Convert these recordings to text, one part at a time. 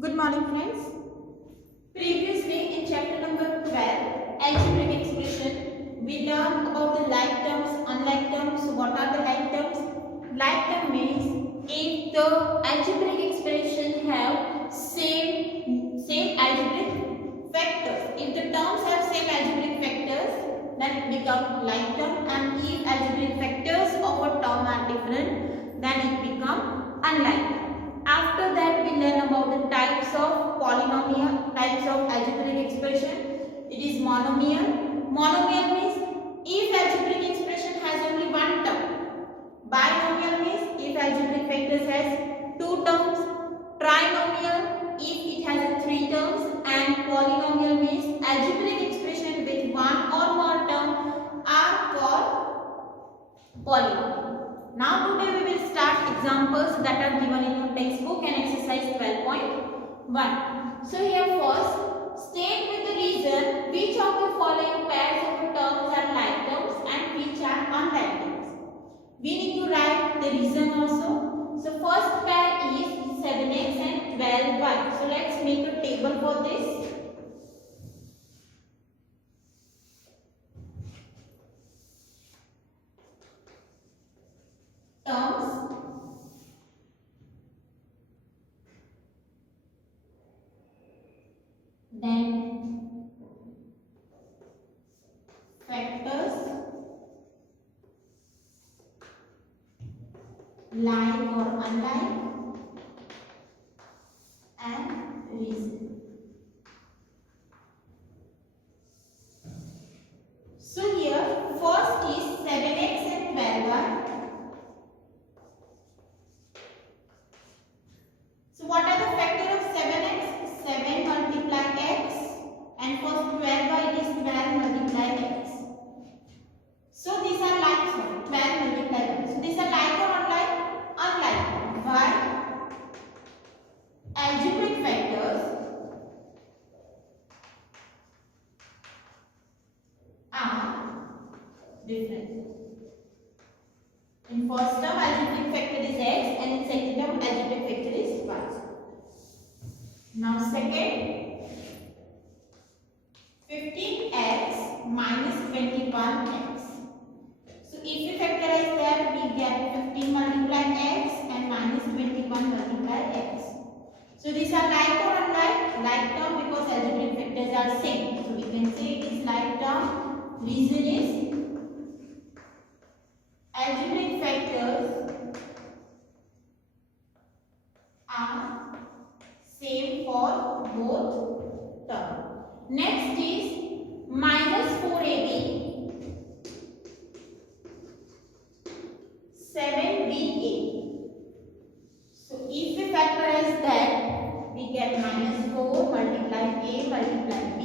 Good morning, friends. Previously in chapter number 12, algebraic expression, we learned about the like terms, unlike terms. So what are the like terms? Like term means if the algebraic expression have same algebraic factors. If the terms have same algebraic factors, then it becomes like term, and if algebraic factors of a term are different, then it becomes unlike. After that, we learn about the types of polynomial, types of algebraic expression. It is monomial. Monomial means if algebraic expression has only one term. Binomial means if algebraic factors has two terms. Trinomial if it has three terms. And polynomial means algebraic expression with one or more term are called polynomial. Now today we will start examples that are given in your textbook and exercise 12.1. So here first, state with the reason which of the following pairs of terms are like terms and which are unlike terms. We need to write the reason also. So first pair is 7x and 12y. So let's make a table for this. Terms, then factors, like or unlike, and reason. So here first is 7x and 12y. So what are the factors of 7x? 7 multiply x, and for 12y it is 12 multiply x. So these are like, 12 multiply x. So these are like or unlike? Unlike. Why? Algebraic factors are different. In first term algebraic factor is x, and in second term algebraic factor is y. Now second, 15x minus 21x. So if we factorize that, we get 15 multiply x and minus 21 multiply x. So these are like or unlike? Like term because algebraic factors are same. So we can say it is like term. Reason is algebraic factors are same for both terms. Next is minus 4ab, 7ba. So if we factorize that, we get minus 4 multiply a multiply b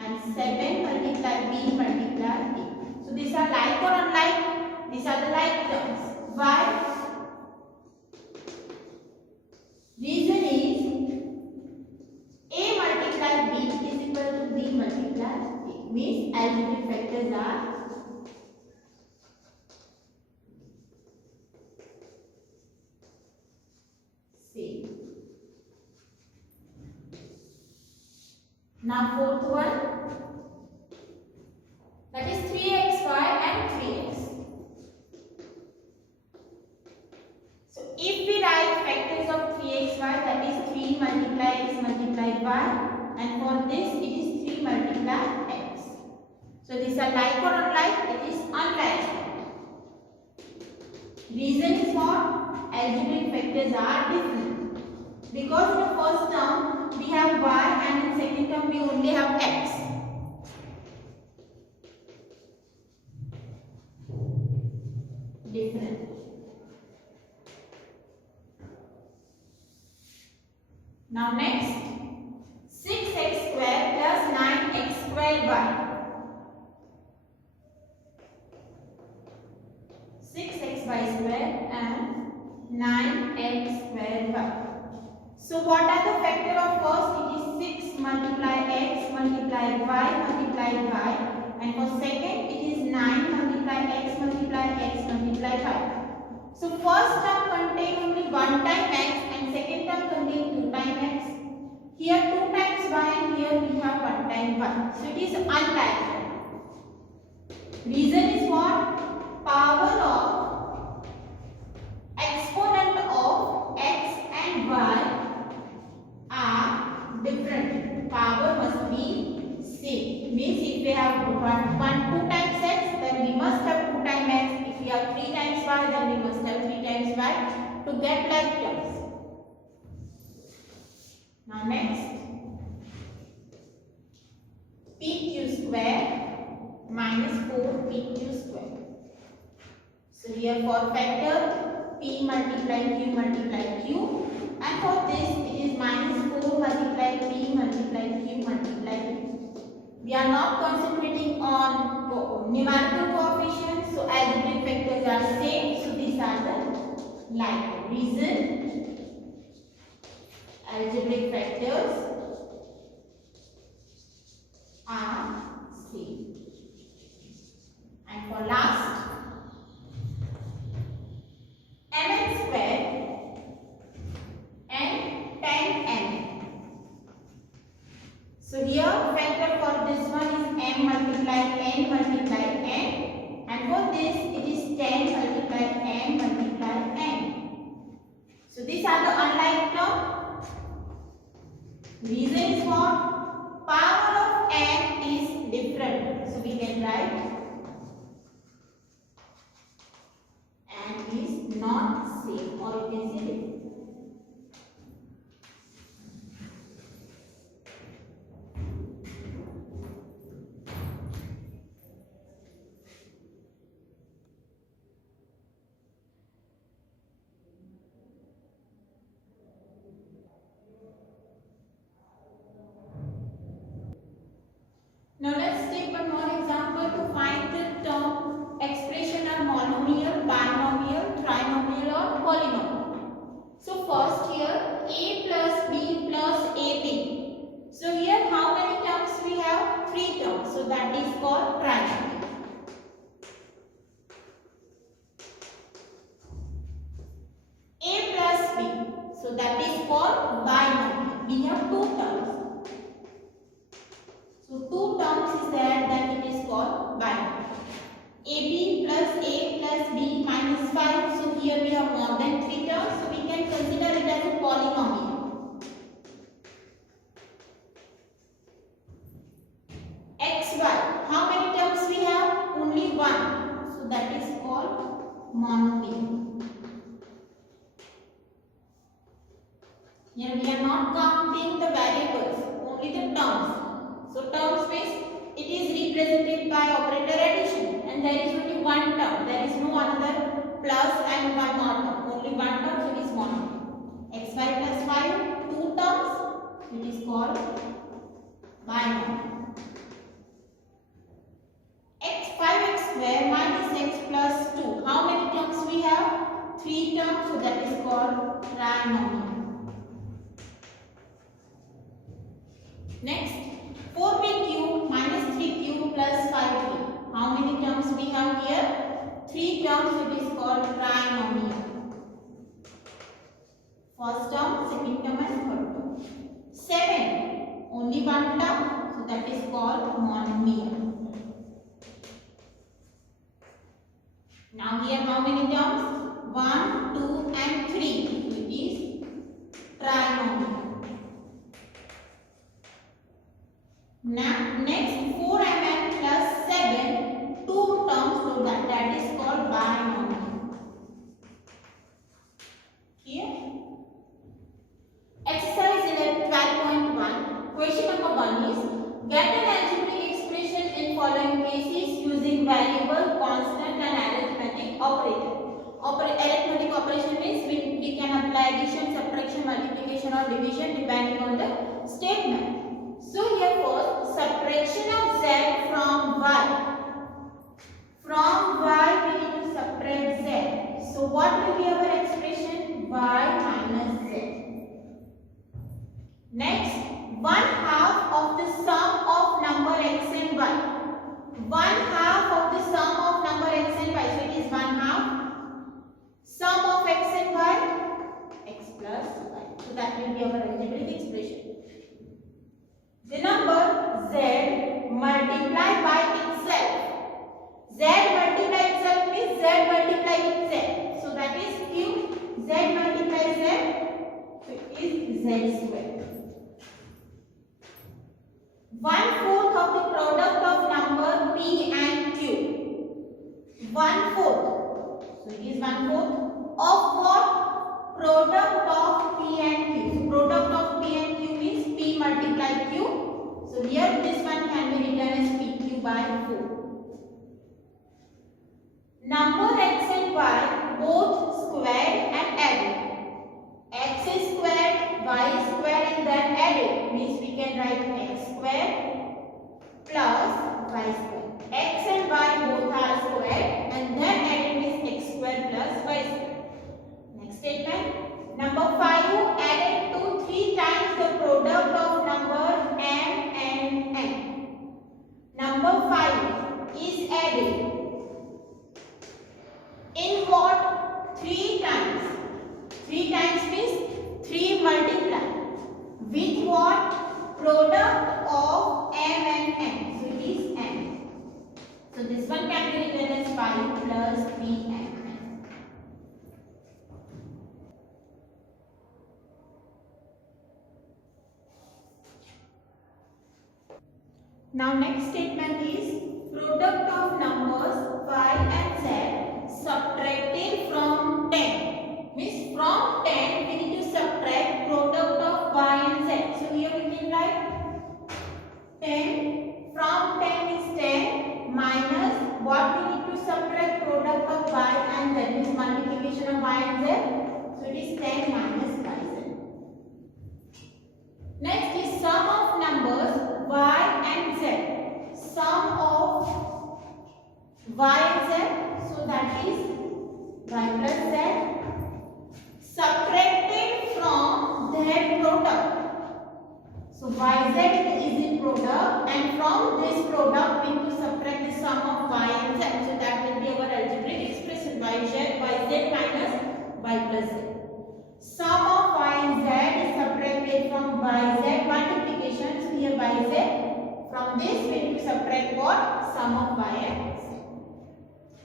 and 7 multiply b multiply a. So these are like or unlike? These are the like terms. Why? Reason is a multiply b is equal to b multiply a. Means algebraic factors are same. Now fourth one, that is 3xy and 3x. So if we write factors of 3xy, that is 3 multiply x multiply y, and for this it is 3 multiply x. So these are like or unlike? It is unlike. Reason is what? Algebraic factors are different. Because in the first term we have y and in second term we only have x. Different. Now next, 6x square plus 9x square y. 6xy square and 9x square y. So what are the factors of first? It is 6 multiply x multiply y multiply y, and for second it is 9 multiply x multiply y. So first term contain only one time x and second term contain two time x. Here 2 times y and here we have 1 times y. So it is untitled. Reason is what? Power of exponent of x and y are different. Power must be same. Means if we have 2 times x, then we must have 2 times x. If we have 3 times y, then we must have 3 times y to get like terms. Now next, pq square minus 4pq square. So here for factor p multiply q, and for this it is minus 4 multiply p multiply q. We are not concentrating on numerical coefficients, so algebraic factors are same. So these are the like reason algebraic factors are same. And for last, mn square and 10n. So here factor for this one is m multiply n, and for this it is 10 multiply n. So these are the unlike terms. Reason is what? Power of n is different. So we can write n is not same, or you can say different. Now let's take one more example to find the term expression are monomial, binomial, trinomial or polynomial. So first here a plus b plus ab. So here how many terms we have? 3 terms. So that is called trinomial. A plus b. So that is called binomial. We have 2 terms. So 2 terms is there, then it is called binomial. AB plus A plus B minus 5. So here we have more than 3 terms. So we can consider it as a polynomial. XY. How many terms we have? Only 1. So that is called monomial. Here we are not counting the variables, only the terms. So terms means it is represented by operator addition, and there is only 1 term. There is no another plus and 1 more term. Only 1 term, so it is monomial. XY plus 5, 2 terms. It is called binomial. X5x square minus x plus 2. How many terms we have? 3 terms, so that is called trinomial. Next, 4pq minus 3q plus 5p. How many terms we have here? 3 terms, it is called trinomial. First term, second term and third term. 7, only 1 term, so that is called monomial. Now here how many terms? 1, 2 and 3. It is trinomial. Now next 4mn plus 7, 2 terms, so that is called binomial. Here exercise 12.1. Question number 1 is get an algebraic expression in following cases using variable, constant and arithmetic operator. Arithmetic operation means we can apply addition, subtraction, multiplication or division depending on the statement. So here first, subtraction of z from y. From y we need to subtract z. So what will be our expression? Y minus z. Next, 1/2 of the sum of number x and y. 1/2 of the sum of number x and y. So it is 1/2 sum of x and y, x plus y. So that will be our algebraic expression. z square. 1/4 of the product of number p and q. 1/4. So it is 1/4 of what? Product of p and q. So product of p and q means p multiply q. So here this one can be written as pq by 4. Number x and y both squared and added. X is squared, y is squared and then added. Means we can write x squared plus y squared. X and y both are squared and then added is x squared plus y squared. Next statement. Number 5 added to 3 times the product of number m and n. Number 5 is added in what? 3 times. 3 times means 3 multiply. With what? Product of m and n. So it is m. So this one can be written as 5 plus 3m. Now next statement is product of numbers y and z subtracted from 10. Means from 10 we need to subtract product of y and z. So here we can write 10. From 10 is 10 minus what we need to subtract product of y and z. Means multiplication of y and z. So it is 10 minus y z. Next is sum of numbers y and z. Sum of y and z. So that is y plus z subtracted from their product. So yz is the product and from this product we need to subtract the sum of y and z. So that will be our algebraic expression yz minus y plus z. Sum of y and z is subtracted from yz multiplication. So here yz. From this we need to subtract what? Sum of y and z.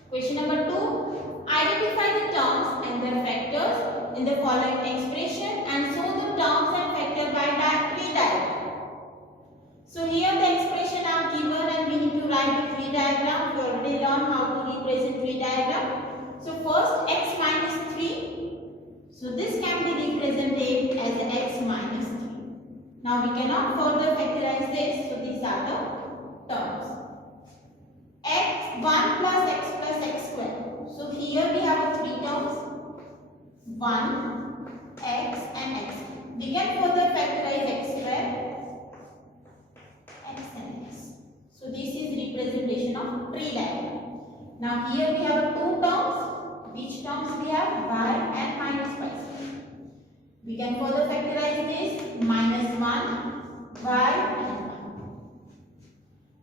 Question number 2. Identify the terms and their factors in the following expression and show the terms and factor by tree diagram. So here the expression are given and we need to write the tree diagram. We already learned how to represent tree diagram. So first x minus 3. So this can be represented as x minus 3. Now we cannot further factorize this. So these are the terms. x1 plus x square. So here we have 3 terms. 1, x and x. We can further factorize x square, x and x. So this is representation of tree diagram. Now here we have 2 terms. Which terms we have? Y and minus y square. We can further factorize this. Minus 1, y and 1.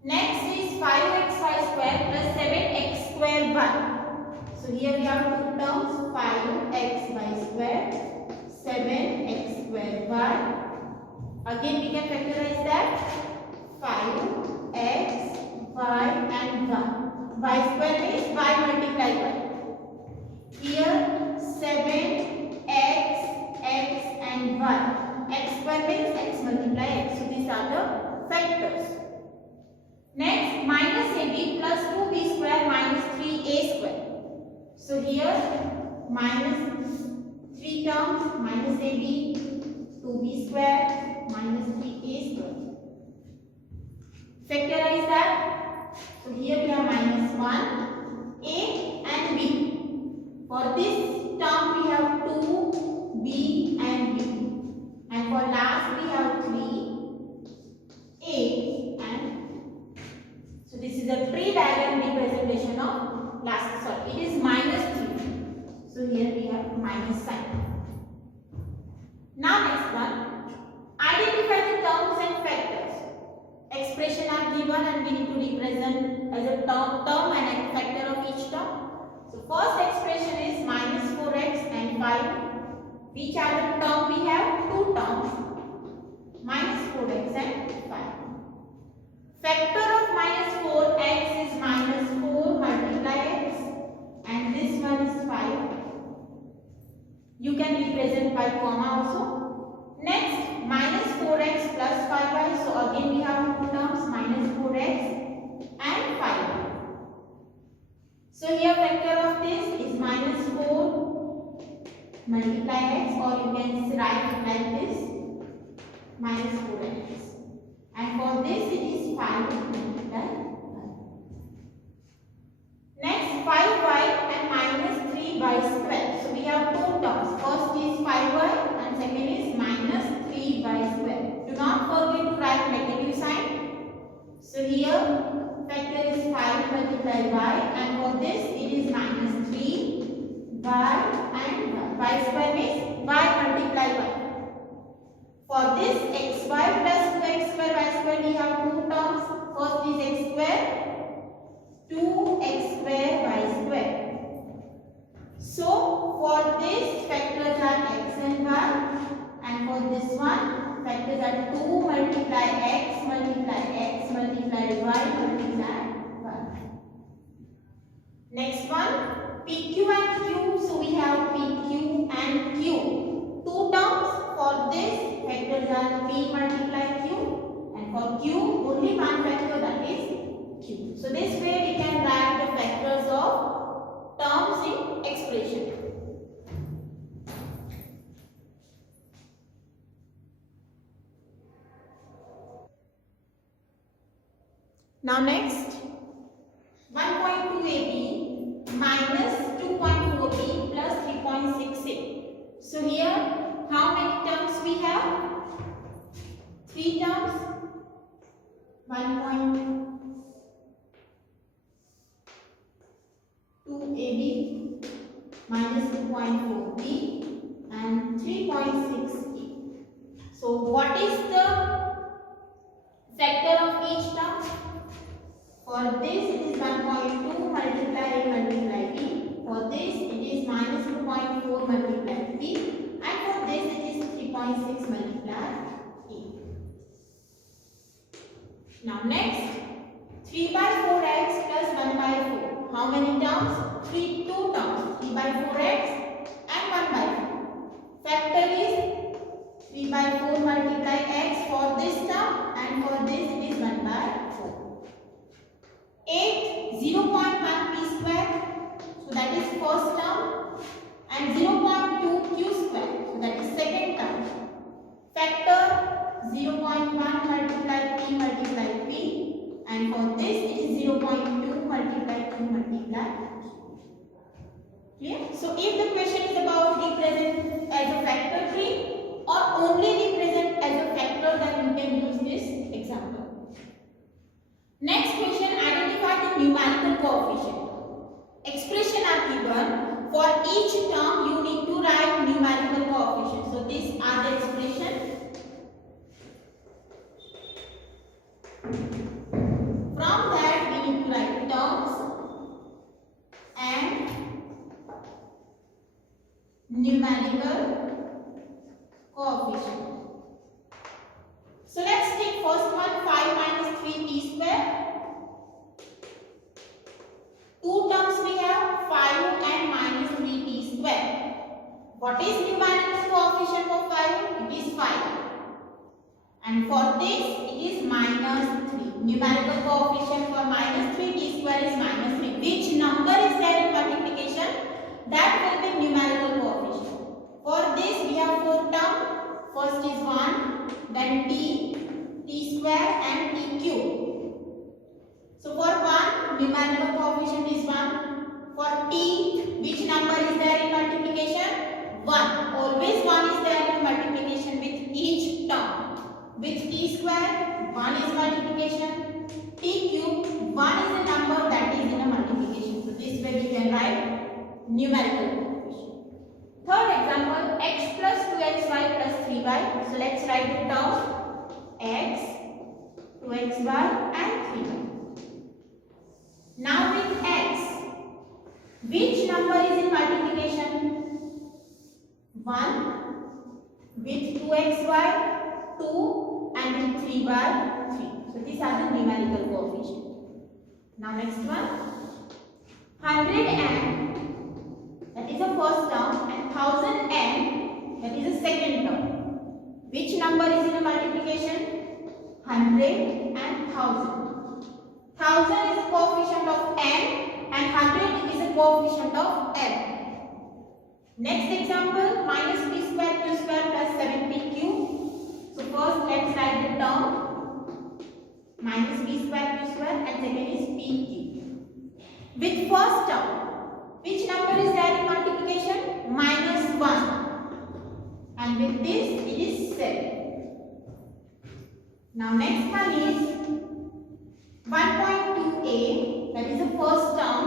Next is 5xy square plus 7x square y. So here we have 2 terms. 5xy square, 7x square y. Again we can factorize that. 5x, y and 1. Y square means y multiply y. Here 7x, x and y. X square means x multiply x. So these are the factors. Next minus ab plus 2b square minus 3a square. So here minus 3 terms minus ab 2b square minus 3a square. Factorize that. So here we have minus 1 a and b. For this term we have 2 b and b. And for last we have 3 a and so this is a tree diagram representation of last. Sorry, it is minus 3. So here we have minus sign. Now next one. Identify the terms and factors. Expression are given and we need to represent as a term and a factor of each term. So first expression is minus 4x and 5. Which are the term we have? 2 terms. Minus 4x and 5. Factor of minus 4x is minus 4 multiply x and this one is 5. You can represent by comma also. Next, minus 4x plus 5y. So again we have two terms, minus 4x and 5y. So here factor of this is minus 4 multiply x, or you can write it like this, minus 4x. And for this it is 5 multiply 5. Next, 5y and minus 3y square. So we have two terms. First is 5y and second is minus 3y square. Do not forget to write negative sign. So here factor is 5 multiply y, and for this it is minus 3y and y square means y multiply y. For this xy plus 2x square y square we have two terms. First is x square, 2x square y square. So for this factors are x and y, and for this one factors are 2 multiply x multiply y multiply y. Next one, pq and q. So we have pq and q. Two terms. For this factors are p multiply q, and for q only one factor, that is q. So this way we can write the factors of terms in expression. Now next, 1.2ab minus 2.4b plus 3.68. So here how many terms we have? 3 terms. 1.2ab minus 2.4b and 3.68. So what is the factor of each term? For this it is 1.2 multiply b. For this it is minus 2.4 multiply b. And for this it is 3.6 multiply e. Now next, 3 by 4x plus 1 by 4. How many terms? Two terms. 3 by 4x and 1 by 4. Factor is 3 by 4 multiply x for this term, and for this it is 1 by 4. 8, 0.1 p square. So that is first term. And 0.2 q square. So that is second term. Factor 0.1 multiply p multiply p, and for this it is 0.2 multiply q multiply p. Clear? So if the question is about represent as a factor tree or only represent as a factor, then you can use this example. Next question, identify the numerical coefficient. Expression are given. For each term you need to write numerical coefficient. So these are the expression. From that we need to write terms and numerical coefficient. So let's take first one, 5 minus 3t square. Two terms we have, 5 and minus 3t square. What is numerical coefficient for 5? It is 5. And for this it is minus 3. Numerical coefficient for minus 3t square is minus 3. Which number is there in multiplication? That will be numerical coefficient. For this we have 4 terms. First is 1, then t square and t cube. So for 1, numerical coefficient is 1. For t, which number is there in multiplication? 1. Always 1 is there in multiplication with each term. With t square, 1 is multiplication. T cube, 1 is a number that is in a multiplication. So this way we can write numerical coefficient. Third example, x plus 2xy plus 3y. So let's write the term x, 2xy and 3y. Now with x, which number is in multiplication? 1. With 2xy, 2, and with 3y, 3. So these are the numerical coefficient. Now next one, 100n, that is the first term, and 1000n, that is the second term. With 100 and 1000. 1000 is a coefficient of n and 100 is a coefficient of m. Next example, minus b square q square plus 7pq. So first let's write the term minus b square q square and second is pq. With first term, which number is there in multiplication? Minus 1. And with this it is 7. Now next one is 1.2a, that is the first term,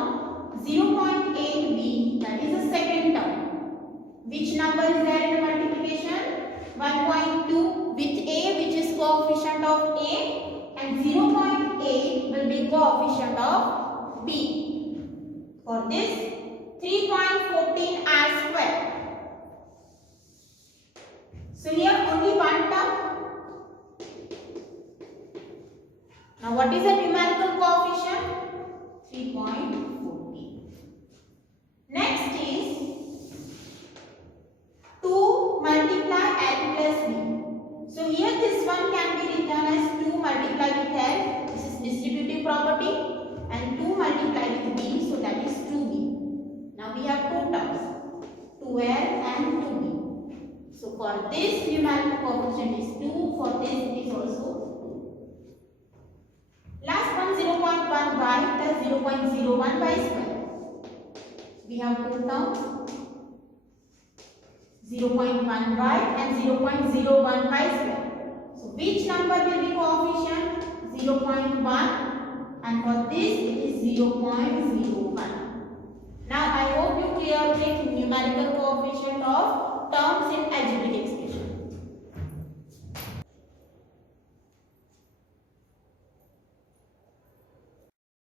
0.8b, that is the second term. Which number is there in the multiplication? 1.2 with a, which is coefficient of a, and 0.8 will be coefficient of b. For this, 3.14 r square. So here only one term. Now what is the numerical coefficient? 3.14. Next is 2 multiply L plus B. So here this one can be written as 2 multiply with L. This is distributive property. And 2 multiply with B. So that is 2B. Now we have two terms. 2L and 2B. So for this numerical coefficient is 2. For this it is also 2. Last one 0.1y plus 0.01y square. We have two terms. 0.1y and 0.01y square. So which number will be coefficient? 0.1 and for this it is 0.01. Now I hope you clear the numerical coefficient of